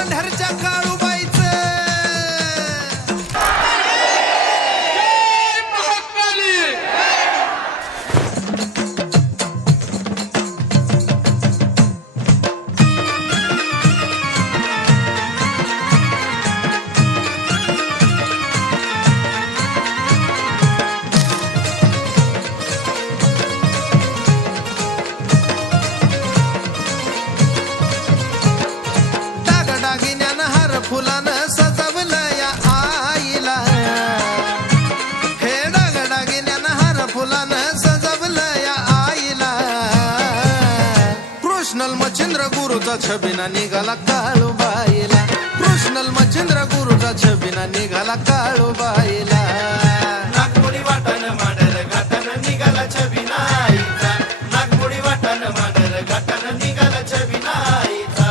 पांढरच्या काळूबाईचं दागिन्यानं हार फुलानं सजवलं या आईला हे दागिन्यानं हार फुलानं सजवलं या आईला कृष्णल मच्छिंद्र गुरुचा छबिना निघाला काळूबाईला कृष्णल मच्छिंद्र गुरुचा छबिना निघाला काळूबाईला नागमोडी वाटण मांडर घाटन निघाला छबिना आईचा नागमोडी वाटण मांडर घाटन निघाला छबिना आईचा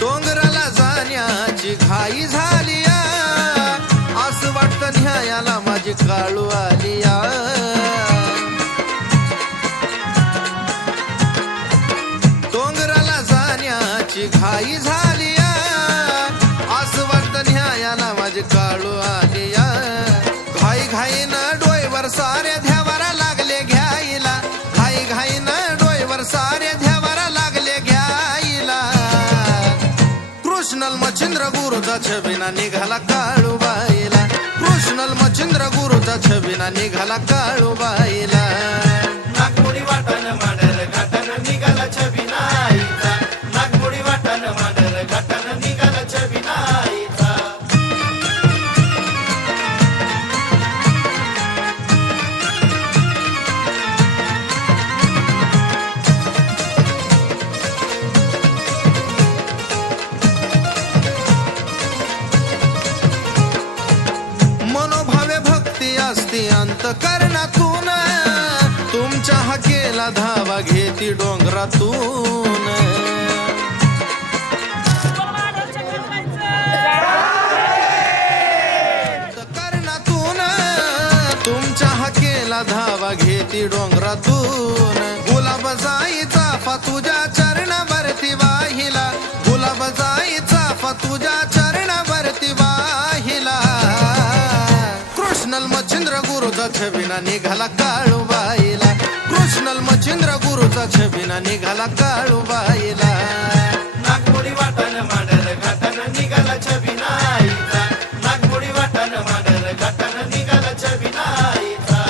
डोंगराला जाण्याची घाई झाली असं वाटतं न्यायाला माझी काळू आलिया डोंगराला जाण्याची घाई झाली असं वाटतं न्यायाला माझी काळू आलिया घाई घाईनं डोईवर साऱ्या ध्यावारा लागले घ्यायला घाई घाईनं डोईवर साऱ्या ध्यावारा लागले घ्यायला कृष्णल मच्छिंद्र गुरुचा छबिना निघाला काळूबाईला कृष्णल मच्छिंद्र गुरुचा छबिना निघाला काळूबाईला नागमोडी वाटण मांडर घाटन निघाला छबिना आईचा नागमोडी वाटण मांडर घाटन निघाला छबिना आईचा मनोभावे भक्ती असती अंतकरणातून तुमच्या हकेला धावा घेती डोंगरातून अंतकरणातून तुमच्या हकेला धावा घेती डोंगरातून गुलाब जाई चाफा तुझ्या चरणावरती वाहिला गुलाब जाई चाफा तुझ्या चरणावरती वाहिला कृष्णल मच्छिंद्र गुरुचा छबिना निघाला काळूबाईला कृष्णल मच्छिंद्र गुरुचा छबिना निघाला काळूबाईला नागमोडी वाटण मांडर घाटन निघाला छबिना आईचा नागमोडी वाटण मांडर घाटन निघाला छबिना आईचा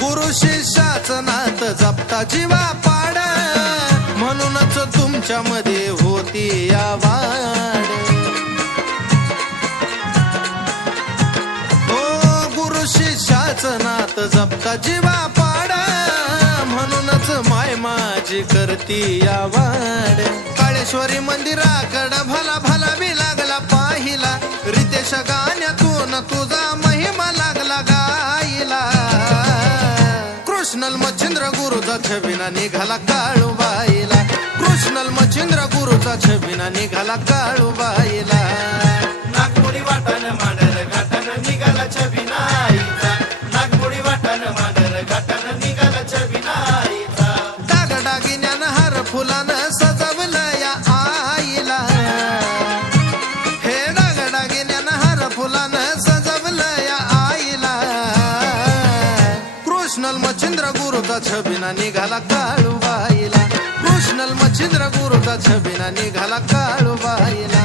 गुरु शिष्याचं नात जपता जीवा पाड म्हणूनच तुमच्यामध्ये होती या वाड हो गुरु शिष्याचं नात जपता जीवा पाड म्हणूनच माय माझी करती या वाड काळेश्वरी मंदिराकडं भला भला बी लागला पाहिला रितेश गाण्यातून तुझा महिमा लागला गाईला कृष्णल मच्छिंद्र गुरुचा छबिना निघाला काळूबाईला कृष्णल मच्छिंद्र गुरुचा छबिना निघाला काळूबाईला नागमोडी वाटण मांडर घाटन निघाला छबिना आईचा नागमोडी वाटण मांडर घाटन निघाला छबिना आईचा दागिन्यानं हार फुलानं सजवलं या आईला हे दागिन्यानं हार फुलानं सजवलं या आईला कृष्णल मच्छिंद्र गुरुचा छबिना निघाला काळूबाईला कृष्णल मच्छिंद्र गुरुचा छबिना निघाला काळूबाईला